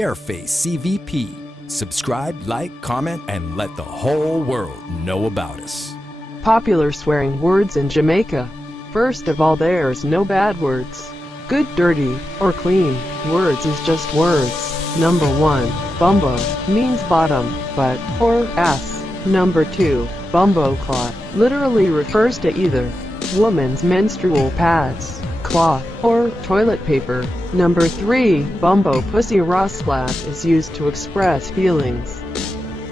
Careface CVP. Subscribe, like, comment, and let the whole world know about us. Popular swearing words in Jamaica. First of all, there's no bad words. Good, dirty, or clean words is just words. Number 1, bumbo, means bottom, butt, or ass. Number 2, bumbo-pussy-raasclaat, literally refers to either woman's menstrual pads, cloth, or toilet paper. Number 3, Bumbo-pussy-raasclaat is used to express feelings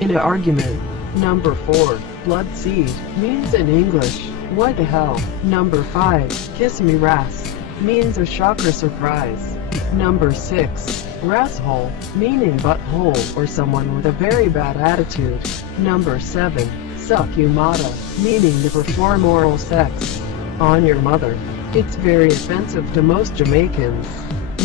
in an argument. Number 4, blood seed, means in English, what the hell. Number 5, kiss me ras, means a shock or surprise. Number 6, rasshole, meaning butthole or someone with a very bad attitude. Number 7, suck you mata, meaning to perform oral sex on your mother. It's very offensive to most Jamaicans.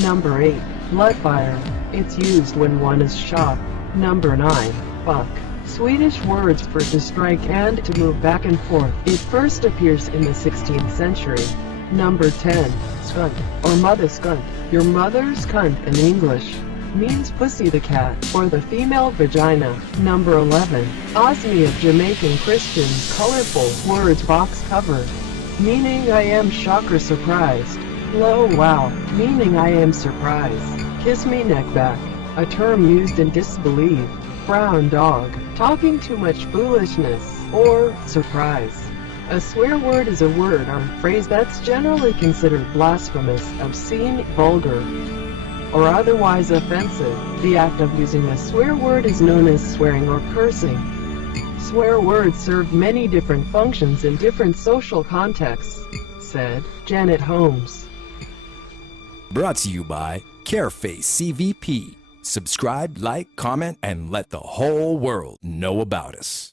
Number 8, bloodfire, it's used when one is shot. Number 9, fuck, Swedish words for to strike and to move back and forth. It first appears in the 16th century. Number 10, skunt, or mother skunt, your mother's cunt in English, means pussy the cat, or the female vagina. Number 11, osme of Jamaican Christians, colorful words box cover, meaning I am shocked or surprised. Low wow, meaning I am surprised. Kiss me neck back, a term used in disbelief. Brown dog, talking too much foolishness, or surprise. A swear word is a word or phrase that's generally considered blasphemous, obscene, vulgar, or otherwise offensive. The act of using a swear word is known as swearing or cursing. Swear words serve many different functions in different social contexts, said Janet Holmes. Brought to you by Careface CVP. Subscribe, like, comment, and let the whole world know about us.